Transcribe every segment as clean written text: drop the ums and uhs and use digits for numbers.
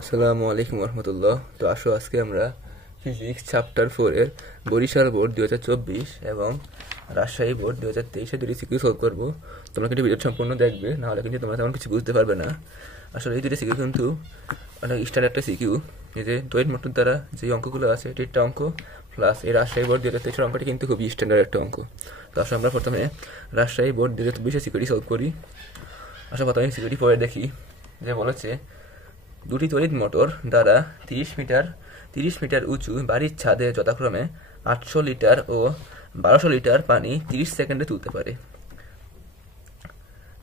আসসালামু আলাইকুম রহমতুল্লাহ। তো আসো আজকে আমরা ফিজিক্স চ্যাপ্টার 4 এর বরিশাল বোর্ড 2024 এবং রাজশাহী বোর্ড 2023 দুটি সিকিউ সলভ করবো। তোমরা কিন্তু ভিডিও সম্পূর্ণ দেখবে, নাহলে কিন্তু তোমরা তেমন কিছু বুঝতে পারবে না। আসলে এই দুটি সিকিউ কিন্তু অনেক স্ট্যান্ডার্ড একটা সিকিউ। এই যে তড়িৎ মোটর দ্বারা যে অঙ্কগুলো আছে এটি একটা অঙ্ক, প্লাস এই রাজশাহী বোর্ড 2023 অঙ্কটি কিন্তু খুবই স্ট্যান্ডার্ড একটা অঙ্ক। তো আসলে আমরা প্রথমে রাজশাহী বোর্ড 2024 সিকিউরিটি সলভ করি। আসলে প্রথমে সিকিউরিটি পরে দেখি যে বলেছে দুটি তড়িৎ মোটর দ্বারা 30 মিটার উঁচু বাড়ির ছাদে যথাক্রমে 800 লিটার ও 1200 লিটার পানি 30 সেকেন্ডে তুলতে পারে।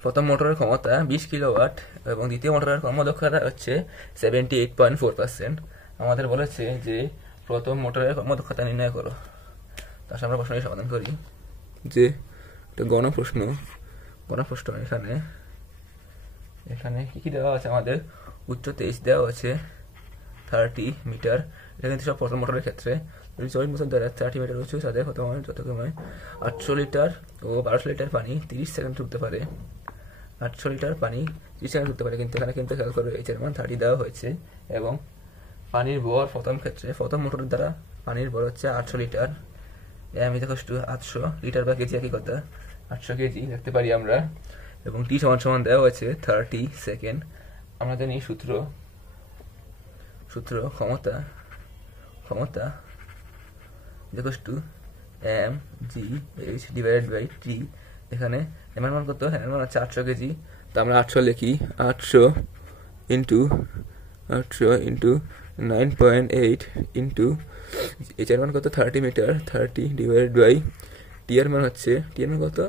প্রথম মোটরের ক্ষমতা 20 কিলোওয়াট এবং দ্বিতীয় মোটরের কর্মদক্ষতা হচ্ছে 78.4%। আমাদের বলেছে যে প্রথম মোটরের কর্মদক্ষতা নির্ণয় করো। তার সাথে আমরা প্রশ্নটি সমাধান করি। যে একটা গণপ্রশ্ন এখানে কি কি দেওয়া আছে? আমাদের উচ্চ 23 দেওয়া আছে 30 মিটার। এটা কিন্তু সব প্রথম মোটরের ক্ষেত্রে। তড়িৎ মোটর দ্বারা 30 মিটার উঁচু ছাদে যথাক্রমে 800 লিটার ও 1200 লিটার পানি 30 সেকেন্ড তুলতে পারে। 800 লিটার পানি 30 সেকেন্ড তুলতে পারে, কিন্তু এখানে কিন্তু খেয়াল করে এইচ এর মান 30 দেওয়া হয়েছে। এবং পানির ভর প্রথম মোটরের দ্বারা পানির ভর হচ্ছে 800 লিটার। আমি দেখো 800 লিটার বা কেজি একই কথা, 800 কেজি দেখতে পারি আমরা। এবং টি সমান সমান দেওয়া হয়েছে 30 সেকেন্ড। আমরা জানি সূত্র ক্ষমতা equals to M G H divided by T. এখানে এম এর মান কত? এম এর মান হচ্ছে 800 কেজি। তো আমরা 800 লিখি, 800 ইন্টু 9.8 ইন্টু এইচ এর মান কত? 30 মিটার, 30 ডিভাইডেড বাই টি এর মান কত?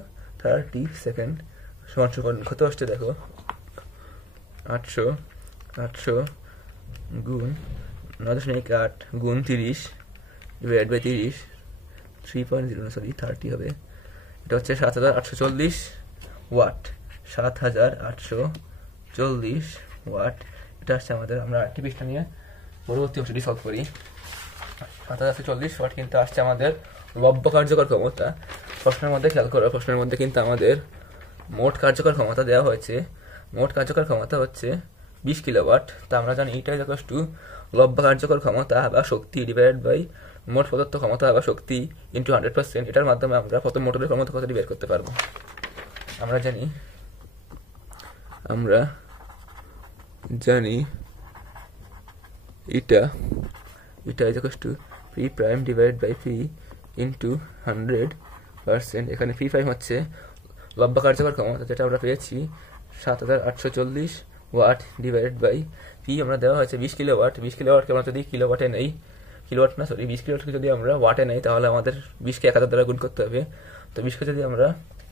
30 সেকেন্ড। সমান সমান কত আসছে দেখো, 800 গুণ 9.8 গুণ 30 ডিভাইড বাই 30 হবে। এটা হচ্ছে 7840 ওয়াট। 7840 ওয়াট এটা আসছে আমাদের। আমরা আরেকটি পৃষ্ঠা নিয়ে পরবর্তী অংশটি সলভ করি। 7840 ওয়াট কিন্তু আসছে আমাদের লব্ধ কার্যকর ক্ষমতা। প্রশ্নের মধ্যে খেয়াল করো, প্রশ্নের মধ্যে কিন্তু আমাদের মোট কার্যকর ক্ষমতা দেওয়া হয়েছে। মোট কার্যকর ক্ষমতা হচ্ছে 20 কিলোওয়াট। তা আমরা জানি এটা ইকুয়ালস টু লব্ধ কার্যকর ক্ষমতা বা শক্তি ডিভাইডেড বাই মোট প্রদত্ত ক্ষমতা বা শক্তি ইন্টু 100%। এটার মাধ্যমে আমরা প্রথম মোটরের কর্মদক্ষতাটি বের করতে পারবো। আমরা জানি এটা equals to P prime divided by P into 100%। এখানে পি প্রাইম হচ্ছে লব্ধ কার্যকর ক্ষমতা, যেটা আমরা পেয়েছি 7840 ওয়াট ডিভাইডেড বাই পি। আমরা দেওয়া হয়েছে 20 কিলোওয়াট। 20 কিলোওয়াটকে আমরা যদি কিলোওয়াটে নেই, 20 কিলোওয়াটকে যদি আমরা ওয়াটে নেই, তাহলে আমাদের 20কে 1000 দ্বারা গুণ করতে হবে। তো 20কে যদি আমরা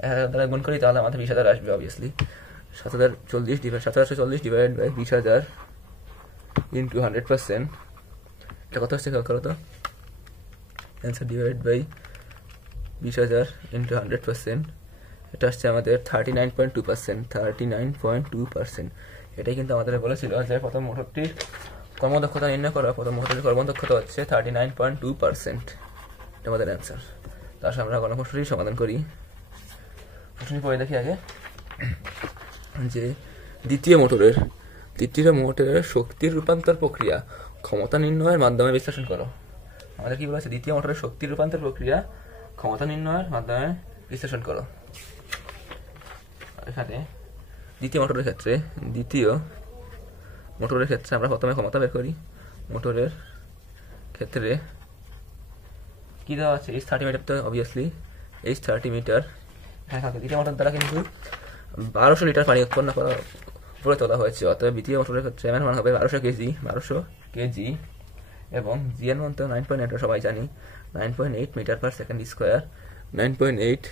1000 দ্বারা গুণ করি, তাহলে আমাদের 20,000 আসবে অবভিয়াসলি। 7840 divided by 20,000 into 100%। এটা কত হচ্ছে খেয়াল করো তো। অ্যান্সার ডিভাইড বাই 20,000 ইন্টু 100%, এটা আসছে আমাদের 39.2%। এটাই কিন্তু আমাদের বলেছিল যে প্রথম মোটরটির কর্মদক্ষতা নির্ণয় করা। প্রথম মোটরটির কর্মদক্ষতা হচ্ছে 39.2%। এটা আমাদের অ্যান্সার। তার সাথে আমরা গণপ্রশ্নটির সমাধান করি। প্রশ্নটি পড়ে দেখি আগে যে দ্বিতীয় মোটরের শক্তির রূপান্তর প্রক্রিয়া ক্ষমতা নির্ণয়ের মাধ্যমে বিশ্লেষণ করো। আমাদের কি বলেছে? দ্বিতীয় মোটরের শক্তির রূপান্তর প্রক্রিয়া ক্ষমতা নির্ণয়ের মাধ্যমে বিশ্লেষণ করো। এখানে দ্বিতীয় মোটরের ক্ষেত্রে আমরা প্রথমে ক্ষমতা বের করি। মোটরের ক্ষেত্রে কি দেওয়া আছে? H 30 metre. তো অবভিয়াসলি এইচ 30 মিটার। দ্বিতীয় মোটর দ্বারা কিন্তু 1200 লিটার পানি উৎপন্ন করা উপরে তোলা হয়েছে। অতএব দ্বিতীয় মোটরের ক্ষেত্রে এম এর মান হবে 1200 কেজি এবং জি এর মান তো 9.8 সবাই জানি, 9.8 মিটার পার সেকেন্ড স্কোয়ার, 9.8।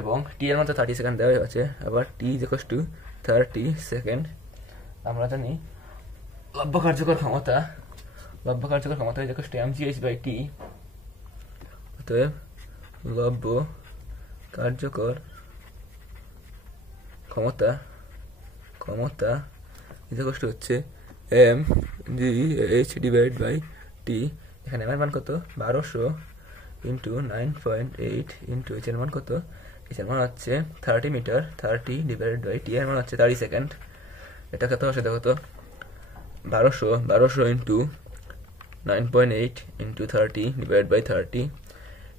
এবং টি এর মধ্যে 30 সেকেন্ড দেওয়া হয়েছে। আবার টি ইকুয়ালস টু 30 সেকেন্ড। আমরা জানি লব্ধ কার্যকর ক্ষমতা equals two mgh by T. অতএব লব্ধ কার্যকর ক্ষমতা ইকুয়ালস টু হচ্ছে mgh ডিভাইড বাই টি। এখানে এর মান কত? 1200 ইন্টু 9.8 ইন্টু এইচ এর মান কত? এইচ এর মান হচ্ছে 30 মিটার, 30 ডিভাইডেড বাই টি এর মান হচ্ছে 30 সেকেন্ড। এটা কত আসে দেখো তো, 1200 ইন্টু 9.8 ইন্টু 30 ডিভাইড বাই 30,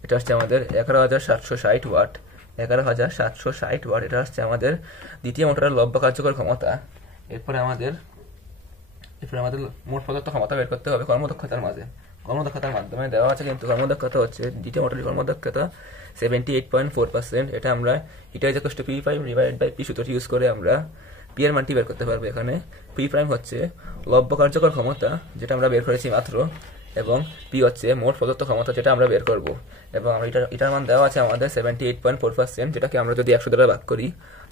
এটা হচ্ছে আমাদের 11,760 ওয়াট। 11,760 ওয়াট, এটা হচ্ছে আমাদের দ্বিতীয় মোটরের লব্ধ কার্যকর ক্ষমতা। এরপরে আমাদের মোট প্রদত্ত ক্ষমতা বের করতে হবে কর্মদক্ষতার মাধ্যমে দেওয়া আছে, কিন্তু কর্মদক্ষতা হচ্ছে দ্বিতীয় মোটরের কর্মদক্ষতা 78.4%। এটা আমরা এটা equal to P prime divided by P সূত্রটি ইউজ করে আমরা পি এর মানটি বের করতে পারবো। এখানে পি প্রাইম হচ্ছে লব্ধ কার্যকর ক্ষমতা, যেটা আমরা বের করেছি মাত্র, এবং পি হচ্ছে মোট প্রদত্ত ক্ষমতা, যেটা আমরা বের করব। এবং এটার মান দেওয়া আছে আমাদের 78.4%, যেটাকে আমরা যদি 100 দ্বারা ভাগ করি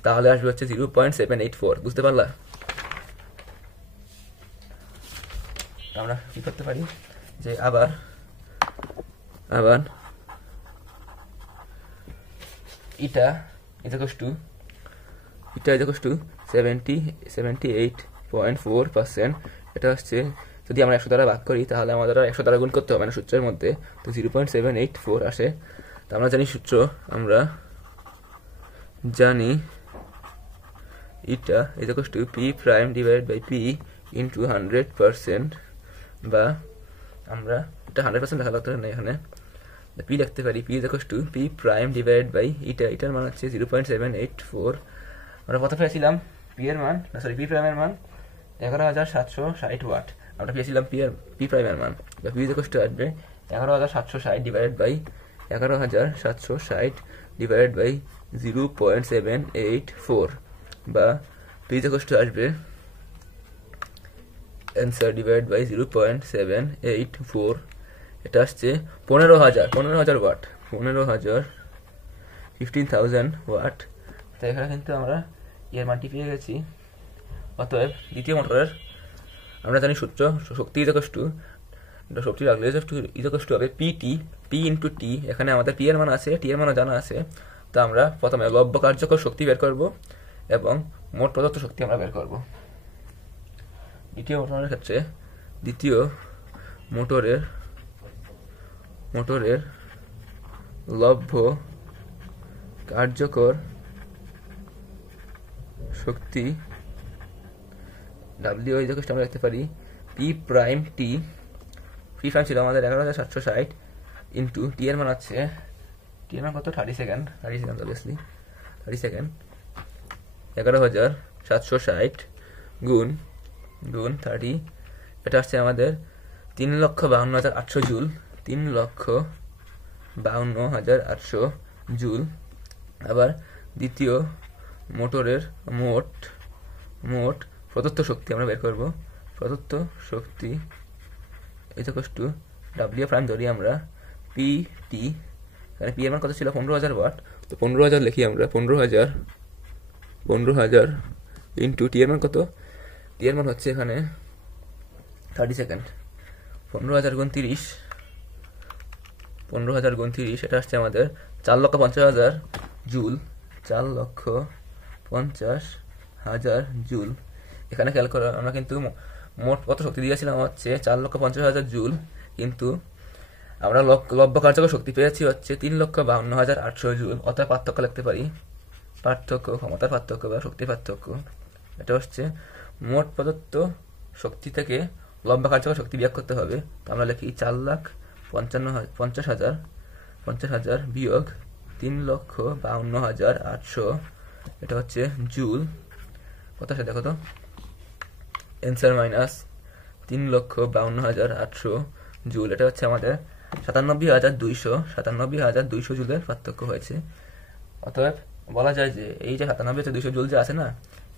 তাহলে আসবে হচ্ছে 0.784। বুঝতে পারলা? আমরা কি করতে পারি যে আবার এটা ইকুয়াল টু 78.4%। এটা হচ্ছে যদি আমরা 100 দ্বারা ভাগ করি তাহলে আমাদের 100 দ্বারা গুণ করতে হবে না সূত্রের মধ্যে, তো 0.784 আসে। তো আমরা জানি সূত্র, আমরা জানি এটা equal to P prime divided by P into 100%, বা আমরা এটা 100% লেখা লাগতে না, এখানে পি লিখতে পারি P equal to P prime divided by এটার মান হচ্ছে 0.784। আমরা কত পেয়েছিলাম পি প্রাইমের মান 11,760 ওয়াট। আমরা পেয়েছিলাম পি প্রাইমের মান, বা পি ইকুয়াল টু আসবে 11,760 ডিভাইডেড বাই 0.784, বা পি ইকুয়াল টু আসবে অ্যান্সার ডিভাইড বাই 0.784। এটা আসছে 15,000 ওয়াট, 15,000 ওয়াট। তো এখানে কিন্তু আমরা এর মানটি পেয়ে গেছি। অতএব দ্বিতীয় মোটরের আমরা জানি সূত্র, শক্তি শক্তি রাখলে ইকুয়াল টু হবে পি ইন্টু টি। এখানে আমাদের পি এর মান আছে, টি এর মানও জানা আছে। তো আমরা প্রথমে লব্ধ কার্যকর শক্তি বের করব এবং মোট প্রদত্ত শক্তি আমরা বের করব। দ্বিতীয় মোটরের লব্ধ কার্যকর শক্তি ডাব্লিউ আমরা লিখতে পারি পি প্রাইম টি। পি প্রাইম ছিল আমাদের 11,760 ইন্টু টি এর মান আছে, টি এর মান কত, 30 সেকেন্ড অবভিয়াসলি 30 সেকেন্ড, 11,760 গুণ 30, এটা আসছে আমাদের 3,52,800 জুল, 3,52,800 জুল। আবার দ্বিতীয় মোটরের মোট প্রদত্ত শক্তি আমরা বের করব। প্রদত্ত শক্তি ইকুয়াল টু ডাব্লিউ প্রাইম ধরি আমরা পি টি। এখানে পি এর মান কত ছিল, 15,000 ওয়াট। তো 15,000 লিখি আমরা, 15,000 ইন্টু টি এর মান কত, টি এর মান হচ্ছে এখানে 30 সেকেন্ড, 15,000 গুণ 30, এটা আসছে আমাদের 4,50,000 জুল, 4,50,000 জুল। এখানে খেয়াল করো, আমরা কিন্তু মোট কত শক্তি দিয়েছিলাম হচ্ছে 4,50,000 জুল, কিন্তু আমরা লব্ধ কার্যকর শক্তি পেয়েছি হচ্ছে 3,52,800 জুল। অর্থাৎ পার্থক্য লিখতে পারি, ক্ষমতার পার্থক্য বা শক্তির পার্থক্য। এটা হচ্ছে মোট প্রদত্ত শক্তি থেকে লব্ধ কার্যকর শক্তি বিয়োগ করতে হবে। তো আমরা লিখি 4,50,000 বিয়োগ 3,52,800, এটা হচ্ছে জুল। কত আছে দেখো তো, অ্যান্সার মাইনাস 3,52,800 জুল। এটা হচ্ছে আমাদের 97,200 জুলের পার্থক্য হয়েছে। অতএব বলা যায় যে এই যে 97,200 জুল যে আছে না,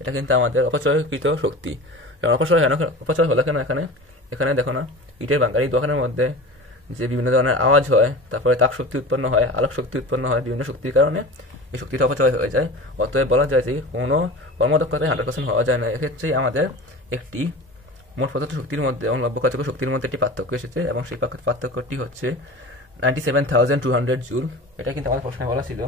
এটা কিন্তু আমাদের অপচয়কৃত শক্তি। অপচয় হলো কেন, এখানে দেখো না, ইটের বাঙ্গারি দোকানের মধ্যে যে বিভিন্ন ধরনের আওয়াজ হয়, তারপরে তাপ শক্তি উৎপন্ন হয়, আলোক শক্তি উৎপন্ন হয়, বিভিন্ন শক্তির কারণে এই শক্তিটা অপচয় হয়ে যায়। অতএব বলা যায় যে কোনো কর্মদক্ষতায় 100% হওয়া যায় না। এক্ষেত্রেই আমাদের একটি মোট প্রদত্ত শক্তির মধ্যে এবং লব্ধ কার্যকর শক্তির মধ্যে একটি পার্থক্য এসেছে, এবং সেই পার্থক্যটি হচ্ছে 97,200 জুল। এটা কিন্তু আমাদের প্রশ্নে বলা ছিল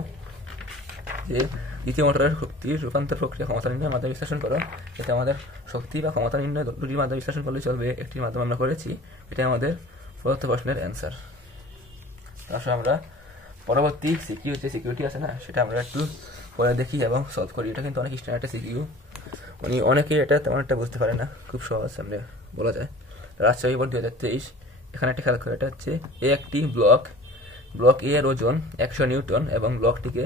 যে দ্বিতীয় মোটরের শক্তির রূপান্তর প্রক্রিয়া ক্ষমতা নির্ণয়ের মাধ্যমে বিশ্লেষণ করো। এটা আমাদের শক্তি বা ক্ষমতা নির্ণয় দুটির মাধ্যমে বিশ্লেষণ করলে চলবে, একটির মাধ্যমে আমরা করেছি। এটা আমাদের প্রদত্ত প্রশ্নের অ্যান্সার। আসলে আমরা পরবর্তী সিকিউ যে সিকিউরিটি আছে না, সেটা আমরা একটু পরে দেখি এবং সলভ করি। এটা কিন্তু অনেক স্ট্যান্ডার্ড একটা সিকিউ, অনেকে এটা তেমন একটা বুঝতে পারে না, খুব সহজ। আমরা বলা যায়। রাজশাহী বোর্ড 2023, এখানে একটা খেয়াল করে, এটা হচ্ছে একটি ব্লক এ এর ওজন 100 নিউটন এবং ব্লকটিকে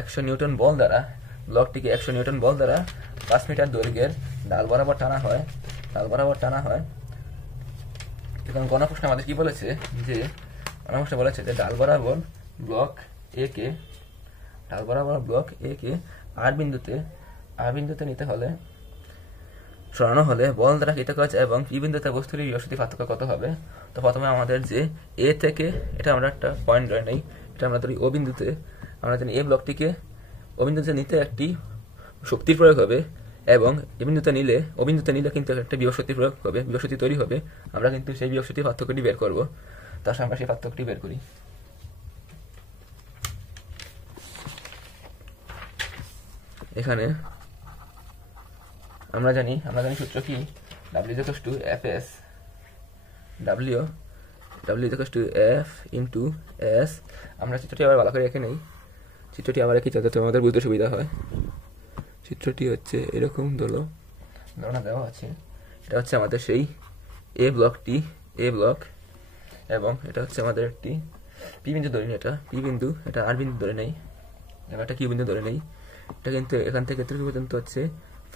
100 নিউটন বল দ্বারা 5 মিটার দৈর্ঘ্যের ডাল বরাবর টানা হয়। এখন গণপ্রশ্নে আমাদের কি বলেছে যে ডাল বরাবর ব্লক এ কে আর বিন্দুতে নিতে হলে সরানো হলে বল দ্বারা কৃত কাজ এবং পি বিন্দুতে বস্তুর বিভব পার্থক্য কত হবে। তো প্রথমে আমাদের যে এ থেকে, এটা আমরা একটা পয়েন্ট ধরে নেই, এটা আমরা ধরি ও বিন্দুতে, আমরা জানি এ ব্লকটিকে ও বিন্দুতে নিতে একটি শক্তির প্রয়োগ হবে এবং ও বিন্দুতে নিলে কিন্তু একটা বিভব শক্তি প্রয়োগ হবে, বিভব শক্তি তৈরি হবে। আমরা কিন্তু সেই বিভব শক্তির পার্থক্যটি বের করবো। তার সঙ্গে আমরা সেই পার্থক্যটি বের করি। এখানে আমরা জানি সূত্র কি, W Fs, W F into S। আমরা চিত্রটি আবার ভালো করে রেখে নেই, যাতে আমাদের বুঝতে সুবিধা হয়। চিত্রটি হচ্ছে এরকম ধরনা দেওয়া আছে। এটা হচ্ছে আমাদের সেই এ ব্লক, এবং এটা হচ্ছে আমাদের একটি পি বিন্দু ধরে নিই, এটা পি বিন্দু, এটা আর বিন্দু ধরে নেই, এবং এটা কিউ বিন্দু ধরে নেই। এটা কিন্তু এখান থেকে এতটুকু পর্যন্ত হচ্ছে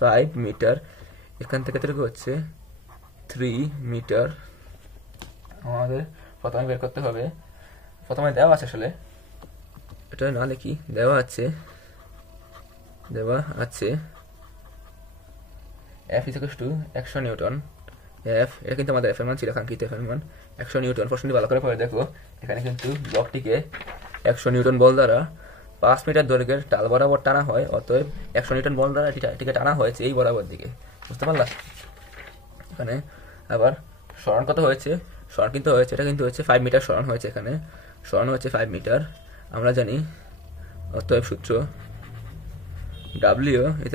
5 মিটার, এখান থেকে এতটুকু হচ্ছে 3 মিটার। আমাদের প্রথমে বের করতে হবে, প্রথমে দেওয়া আছে, আসলে এটা না লিখি, দেওয়া আছে F = 100 নিউটন। এটা কিন্তু আমাদের এফ এর মান ছিল, কাঙ্ক্ষিত এফ এর মান 100 নিউটন। প্রশ্নটি ভালো করে পড়ে দেখো, এখানে কিন্তু ব্লকটিকে 100 নিউটন বল দ্বারা 5 মিটার দৈর্ঘ্যের ডাল বরাবর টানা হয়। অতএব 100 নিউটন বল দ্বারা এটিকে টানা হয়েছে এই বরাবর দিকে, বুঝতে পারলা? এখানে আবার সরণ কত হয়েছে, এটা কিন্তু হচ্ছে 5 মিটার সরণ হয়েছে, এখানে সরণ হচ্ছে 5 মিটার। আমরা জানি, অতএব সূত্র W =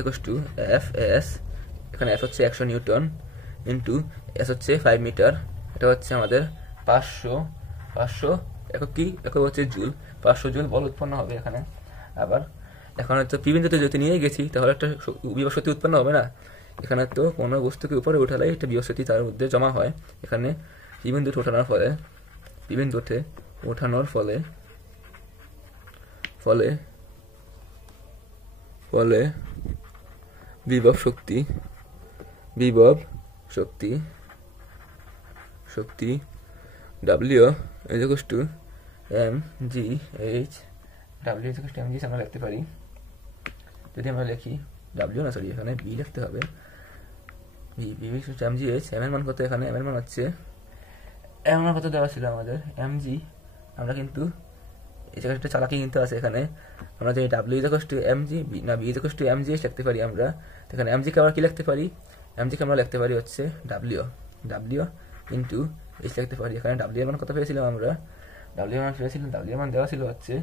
Fs, এখানে F হচ্ছে 100 নিউটন ইন্টু S হচ্ছে 5 মিটার। এটা হচ্ছে আমাদের 500 একক হচ্ছে জুল, 500 জুল বল উৎপন্ন হবে এখানে। আবার এখন হয়তো পি বিন্দুতে যদি নিয়ে গেছি, তাহলে একটা বিভব শক্তি উৎপন্ন হবে না। এখানে তো কোনো বস্তুকে উপরে উঠালে একটা বিভব শক্তি তার মধ্যে জমা হয়। এখানে পি বিন্দুতে ওঠানোর ফলে বিভব শক্তি W = mgh, আমরা লিখতে পারি, যদি আমরা লিখি এখানে b লিখতে হবে, mgh। m এর মান কত, এখানে m এর মান হচ্ছে, m এর কত দেওয়া ছিল আমাদের mg। আমরা কিন্তু এই জায়গায় একটা চালাকি কিন্তু আছে, এখানে আমরা যদি W = mg না b = mgh লিখতে পারি আমরা। এখানে mg কে আবার কি লিখতে পারি, mg কে আমরা লিখতে পারি হচ্ছে W ইন্টু h লিখতে পারি। এখানে W এর মান কত পেয়েছিলাম আমরা, W এর মান দেওয়া ছিল হচ্ছে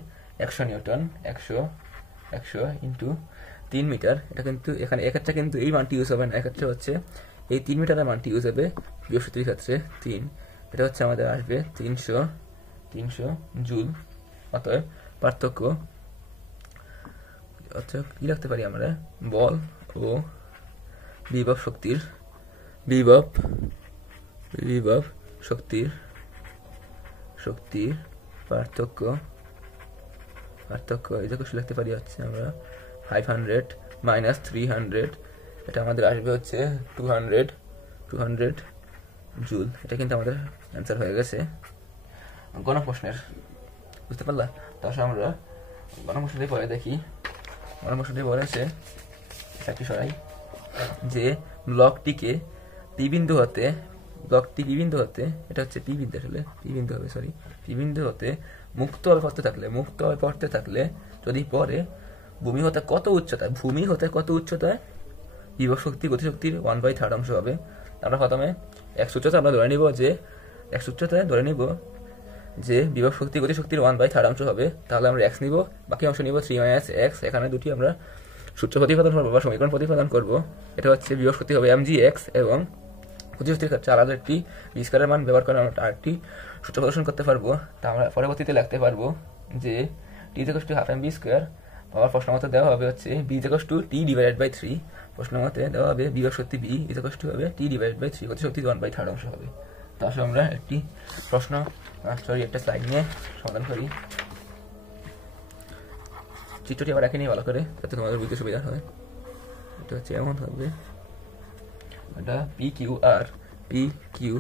100 নিউটন, 100 ইন্টু 3 মিটার। এটা কিন্তু এখানে এক্ষেত্রে কিন্তু এই মানটি ইউজ হবে না, এক্ষেত্রে হচ্ছে এই 3 মিটারের মানটি ইউজ হবে বিভব শক্তির ক্ষেত্রে 3। এটা হচ্ছে আমাদের আসবে 300 জুল। অতএব পার্থক্য কি লিখতে পারি আমরা, বল ও বিভব শক্তির পার্থক্য লিখতে পারি হচ্ছে আমরা 500 - 300, এটা আমাদের আসবে হচ্ছে 200 জুল। এটা কিন্তু আমাদের অ্যান্সার হয়ে গেছে গণপ্রশ্নের, বুঝতে পারলা? তারপর আমরা গণপ্রশ্নটি পরে দেখি। গণপ্রশ্নটি বলেছে চারটি সরাই যে ব্লকটি পি বিন্দু হতে, এটা হচ্ছে পি বিন্দু হতে মুক্ত অল্প পড়তে থাকলে যদি পরে ভূমি হতে কত উচ্চতায় বিভব শক্তি গতিশক্তির 1/3 অংশ হবে। আমরা প্রথমে x উচ্চতা আমরা ধরে নিব যে বিভব শক্তি গতিশক্তির 1/3 অংশ হবে। তাহলে আমরা x নিব, বাকি অংশ নিব 3 - x। এখানে দুটি আমরা সূত্র প্রতিপাদন করবো বা সমীকরণ প্রতিপাদন করবো। এটা হচ্ছে বিভব শক্তি হবে mgx এবং গতিশক্তির ক্ষেত্রে আলাদা একটি বি স্কয়ারের মান ব্যবহার করে আমরা আরেকটি সূত্র প্রদর্শন করতে পারবো। তা আমরা পরবর্তীতে লিখতে পারবো যে T = ½ mv² আবার প্রশ্ন মতে দেওয়া হবে হচ্ছে b equal to t divided by 3, প্রশ্ন মতে দেওয়া হবে বিভব শক্তি b ইকুয়াল টু হবে t ডিভাইডেড বাই 3, গতি শক্তি 1/3 অংশ হবে। তো আসলে আমরা একটি প্রশ্ন একটা স্লাইড নিয়ে সমাধান করি। চিত্রটি আবার একে নিয়ে ভালো করে যাতে তোমাদের বুঝতে সুবিধা হয়। এটা হচ্ছে এমন হবে, এটা পি কিউ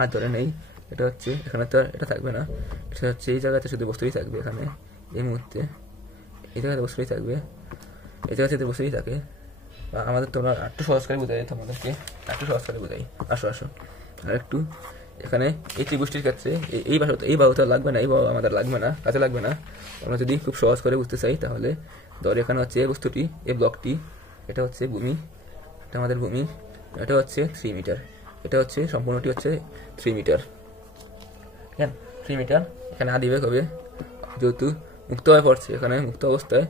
আর ধরে নেই, এটা হচ্ছে এখানে তো এটা থাকবে না, এটা হচ্ছে এই জায়গাতে শুধু বস্তুই থাকবে, এখানে এই মুহূর্তে এই জায়গাতে বস্তুই থাকবে, এই জায়গাতে বস্তুই থাকে। আমাদের তোমরা একটু সহজ করে বোঝাই, তোমাদেরকে একটু সহজ করে বোঝাই। আসো আর একটু এখানে এই ত্রিভুজটির ক্ষেত্রে এই বাহুটা লাগবে না, এই বাহু আমাদের লাগবে না, কাছে লাগবে না। আমরা যদি খুব সহজ করে বুঝতে চাই তাহলে ধর এখানে হচ্ছে এই বস্তুটি, এই ব্লকটি, এটা হচ্ছে ভূমি, এটা আমাদের ভূমি, এটা হচ্ছে 3 মিটার, এটা হচ্ছে সম্পূর্ণটি হচ্ছে 3 মিটার, ঠিক আছে 3 মিটার। এখানে আদিবেগ হবে, যেহেতু মুক্ত হয়ে পড়ছে, এখানে মুক্ত অবস্থায়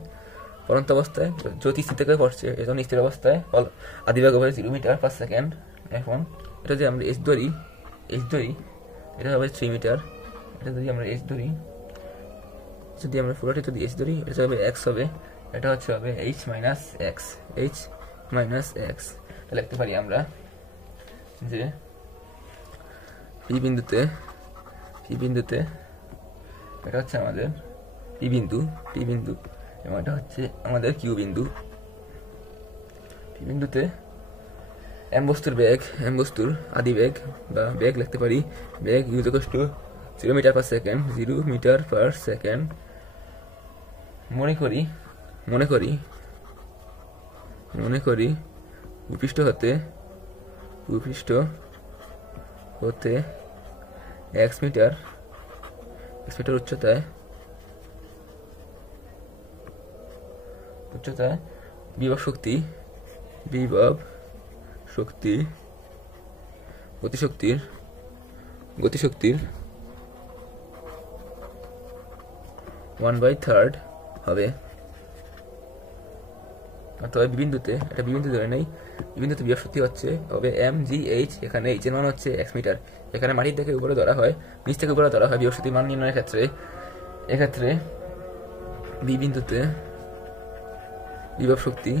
পরন্ত অবস্থায় জ্যোতি স্থির থেকে পড়ছে, এজন্য স্থির অবস্থায় আদিবেগ হবে 0 মিটার পার সেকেন্ড। এখন এটা যদি আমরা h ধরি, এটা হবে 3 মিটার, এটা যদি আমরা h ধরি, যদি আমরা পুরোটি যদি h ধরি, এটা হবে x হবে, এটা হচ্ছে হবে h মাইনাস x। লিখতে পারি আমরা যে p বিন্দুতে এটা হচ্ছে আমাদের p বিন্দু এবং এটা হচ্ছে আমাদের q বিন্দু। p বিন্দুতে m বস্তুর আদিবেগ বা বেগ লিখতে পারি, বেগ u equal to 0 metre per second. মনে করি ভূপৃষ্ঠ হতে x মিটার উচ্চতায় বিভব শক্তি গতিশক্তির 1/3 হবে। অথবা বিবিন্দুতে ধরে নেই, বিবিন্দুতে বিভব শক্তি হচ্ছে হবে mgh, এখানে h এর মান হচ্ছে x মিটার, এখানে মাটির থেকে উপরে ধরা হয়, নিচ থেকে উপরে ধরা হয় বিভব শক্তির মান নির্ণয়ের ক্ষেত্রে। এক্ষেত্রে বিবিন্দুতে বিভব শক্তি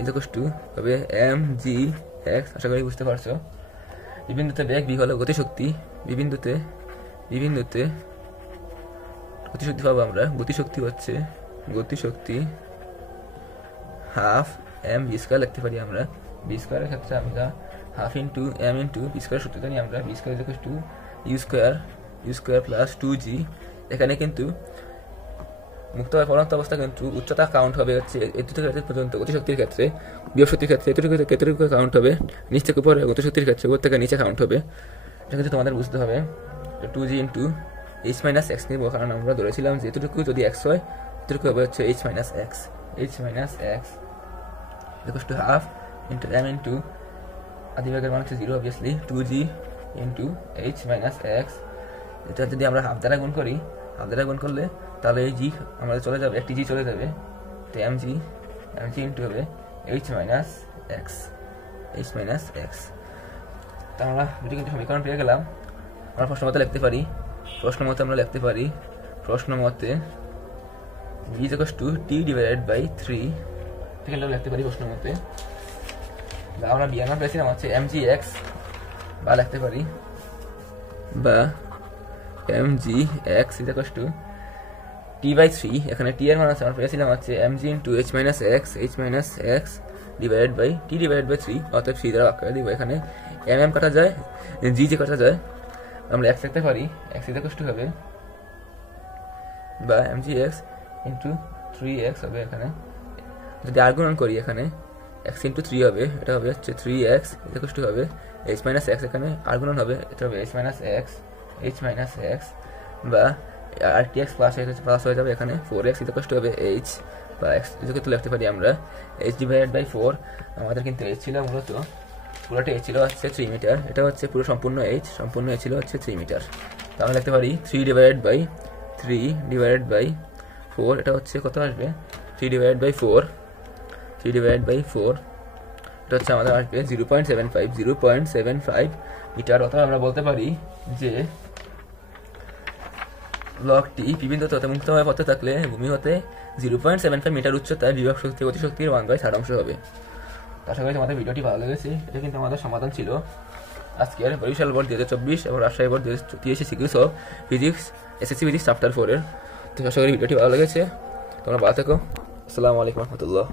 ইকুয়াল টু হবে mgx, আশা করি বুঝতে পারছো। বিবিন্দুতে বেগ v হলো গতিশক্তি, বিবিন্দুতে গতিশক্তি পাবো আমরা, গতিশক্তি হাফ m v স্কয়ার লিখতে পারি আমরা। v স্কয়ারের ক্ষেত্রে আমরা half into m into v square সূত্র জানি আমরা, v square equal to u square plus 2g। এখানে কিন্তু মুক্ত হয়ে পড়ন্ত অবস্থা কিন্তু উচ্চতা কাউন্ট হবে হচ্ছে এতটুকু পর্যন্ত, গতিশক্তির ক্ষেত্রে বিভব শক্তির ক্ষেত্রে এতটুকু কাউন্ট হবে, নিচ থেকে উপরে, গতিশক্তির ক্ষেত্রে উপর থেকে নিচে কাউন্ট হবে। এটা কিন্তু তোমাদের বুঝতে হবে। 2g into h minus x নিব, কারণ আমরা ধরেছিলাম যে এতটুকু যদি x হয় এতটুকু হবে হচ্ছে h minus X equal to half into m into আদিবেগের মান হচ্ছে 0 obviously, 2g into h minus X. এটা যদি আমরা হাফ দ্বারা গুণ করলে তাহলে এই জি আমাদের চলে যাবে, একটি জি চলে যাবে, তো mg ইন্টু হবে h মাইনাস এক্স। তা আমরা দুটি কিন্তু সমীকরণ পেয়ে গেলাম। আমরা প্রশ্ন মতে লিখতে পারি v equal to t divided by 3, এখানে আমরা লিখতে পারি প্রশ্ন মতে, আমরা বিয়ার মান পেয়েছিলাম হচ্ছে mgx, বা লিখতে পারি mgx ইকুয়াল টু t/3, এখানে t এর মান আছে আমরা পেয়েছিলাম হচ্ছে mg into h minus x divided by t divided by 3, অর্থাৎ 3 দ্বারা ভাগ করে দিব। এখানে mm কাটা যায়, g কাটা যায়, আমরা x লিখতে পারি, x ইকুয়াল টু হবে বা mgx ইন্টু 3x হবে। এখানে যদি আর গুণন করি, এখানে x ইন্টু 3 হবে, এটা হবে হচ্ছে 3x ইকুয়াল টু হবে h মাইনাস এক্স, এখানে আর গুণন হবে, এটা হবে h মাইনাস এক্স বা rtx প্লাস হয়ে যাবে, এখানে 4x ইকুয়াল টু হবে h বা x ইকুয়াল লিখতে পারি আমরা h ডিভাইডেড বাই 4। আমাদের কিন্তু h ছিল মূলত পুরোটা h ছিল হচ্ছে 3 মিটার, এটা হচ্ছে পুরো সম্পূর্ণ h ছিল হচ্ছে 3 মিটার। তো আমরা লিখতে পারি 3 ডিভাইডেড বাই 4, এটা হচ্ছে কত আসবে 3 ডিভাইডেড বাই 4, এটা হচ্ছে আমাদের আসবে 0.75 মিটার। অথবা আমরা বলতে পারি যে ব্লকটি বিভিন্ন তথ্যমুক্তভাবে পথে থাকলে ভূমি হতে 0.75 মিটার উচ্চতায় বিভব শক্তি গতিশক্তির 1/3 হবে। আশা করি তোমাদের ভিডিওটি ভালো লেগেছে। এটা কিন্তু আমাদের সমাধান ছিল আজকের বরিশাল বোর্ড 2024 এবং Rajshahi board 2023 CQs of physics SSC physics chapter 4 এর। তো আশা করি ভিডিওটি ভালো লেগেছে। তোমরা ভালো থেকো। আসসালামু আলাইকুম রহমতুল্লাহ।